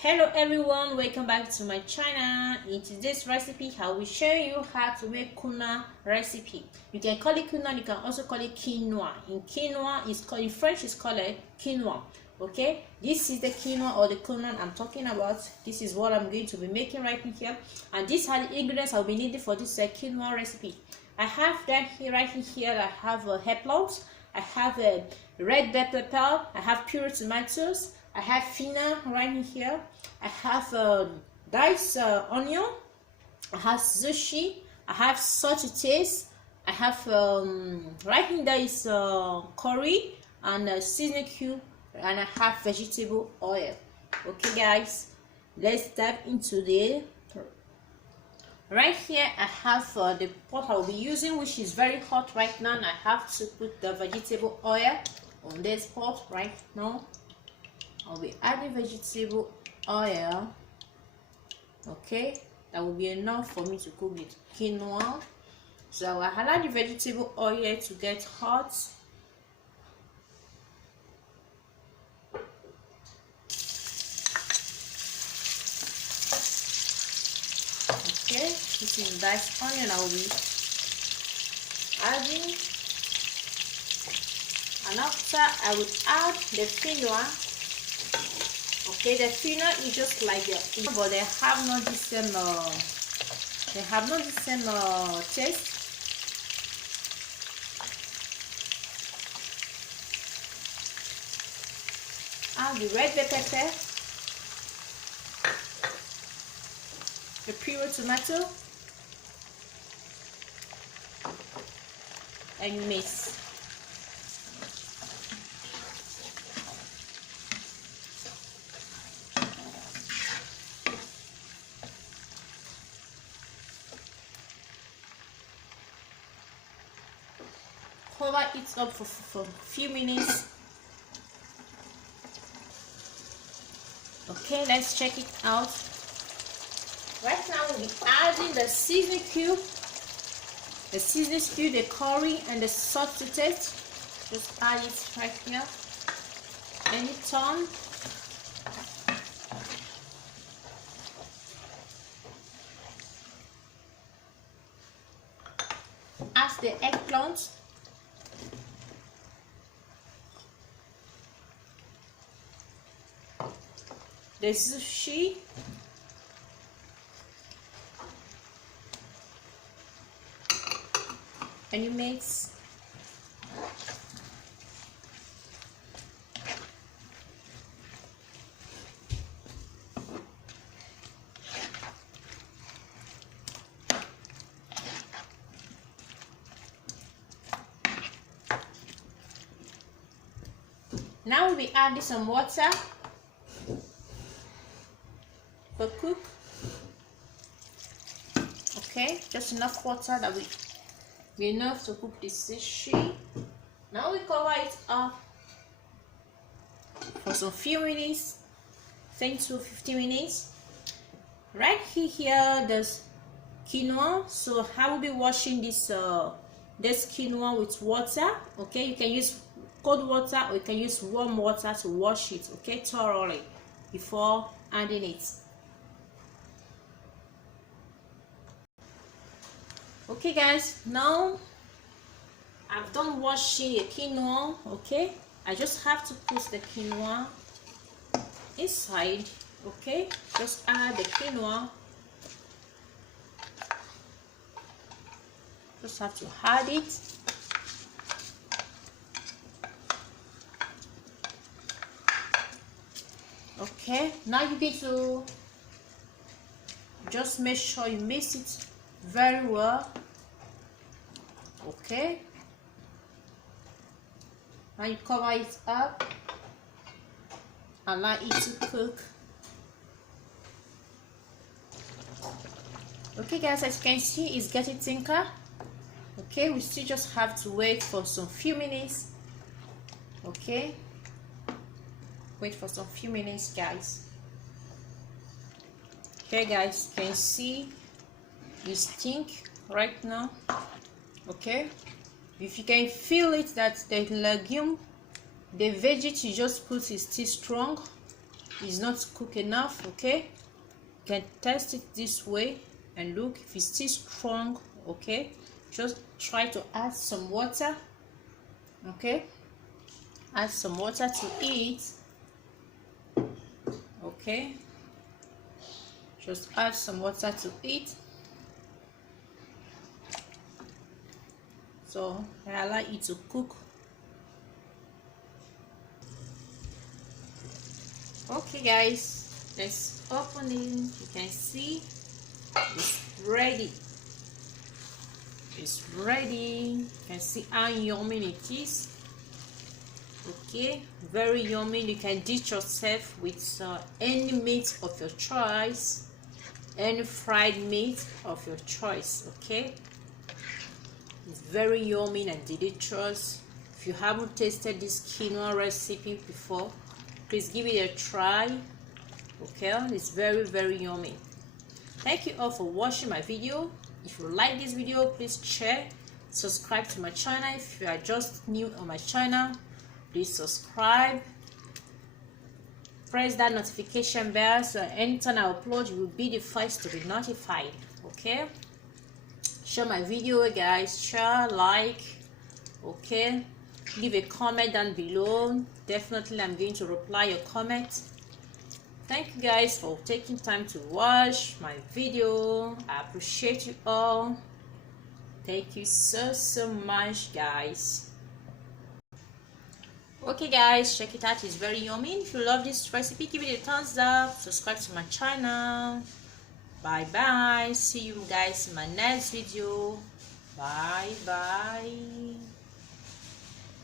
Hello everyone, welcome back to my channel. In today's recipe I will show you how to make quinoa recipe. You can call it quinoa, you can also call it quinoa. In quinoa is called, in French is called quinoa. Okay, this is the quinoa or the quinoa I'm talking about. This is what I'm going to be making right here, and these are the ingredients I'll be needing for this quinoa recipe. I have that here, right here. I have eggplant, I have a red bell pepper, I have pure tomatoes, I have fennel right here, I have diced onion, I have zucchini, I have salt to taste, I have right here there is curry and seasoning cube, and I have vegetable oil. Okay guys, let's dive into the right here. I have the pot I will be using, which is very hot right now, and I have to put the vegetable oil on this pot right now. I'll be adding vegetable oil. Okay, that will be enough for me to cook with quinoa. So I will allow the vegetable oil to get hot. Okay, this is diced onion I will be adding, and after I will add the fennel. Okay, the fennel is just like the, but they have not the same taste. Add the red bell pepper, the pure tomato, and mix. Cover it up for a few minutes. Okay, let's check it out. Right now we'll be adding the seasoning cube, the curry, and the salt to taste. Just add it right here. Anytime. Add the eggplant. The zucchini, and you mix. Now we'll be adding some water for cook. Okay, just enough water that will be enough to cook this dish. Now we cover it up for some few minutes, 10 to 15 minutes. Right here there's quinoa, so I will be washing this quinoa with water. Okay, you can use cold water or you can use warm water to wash it, okay, thoroughly before adding it. Okay guys, now I've done washing the quinoa. Okay, I just have to put the quinoa inside. Okay, just add the quinoa. Just have to add it. Okay, now you need to just make sure you mix it very well. Okay, now you cover it up, allow it to cook. Okay guys, as you can see, it's getting thicker. Okay, we still just have to wait for some few minutes. Okay, wait for some few minutes guys. Here guys, you can see it's thick right now. Okay, if you can feel it that the legume, the veggie you just put is still strong. is not cooked enough. Okay, you can test it this way and look if it's still strong. Okay, just try to add some water. Okay, add some water to it. Okay, just add some water to it. So I allow it to cook. Okay guys, let's open it. You can see it's ready. It's ready. You can see how yummy it is. Okay, very yummy. You can dish yourself with any meat of your choice, any fried meat of your choice. Okay, it's very yummy and delicious. If you haven't tasted this quinoa recipe before, please give it a try. Okay, it's very yummy. Thank you all for watching my video. If you like this video, please share, subscribe to my channel. If you are just new on my channel, please subscribe, press that notification bell so anytime I upload you will be the first to be notified. Okay, share my video guys, share, like. Okay, leave a comment down below. Definitely I'm going to reply your comment. Thank you guys for taking time to watch my video. I appreciate you all. Thank you so much guys. Okay guys, check it out, it's very yummy. If you love this recipe, give it a thumbs up, subscribe to my channel. Bye bye, see you guys in my next video. Bye bye.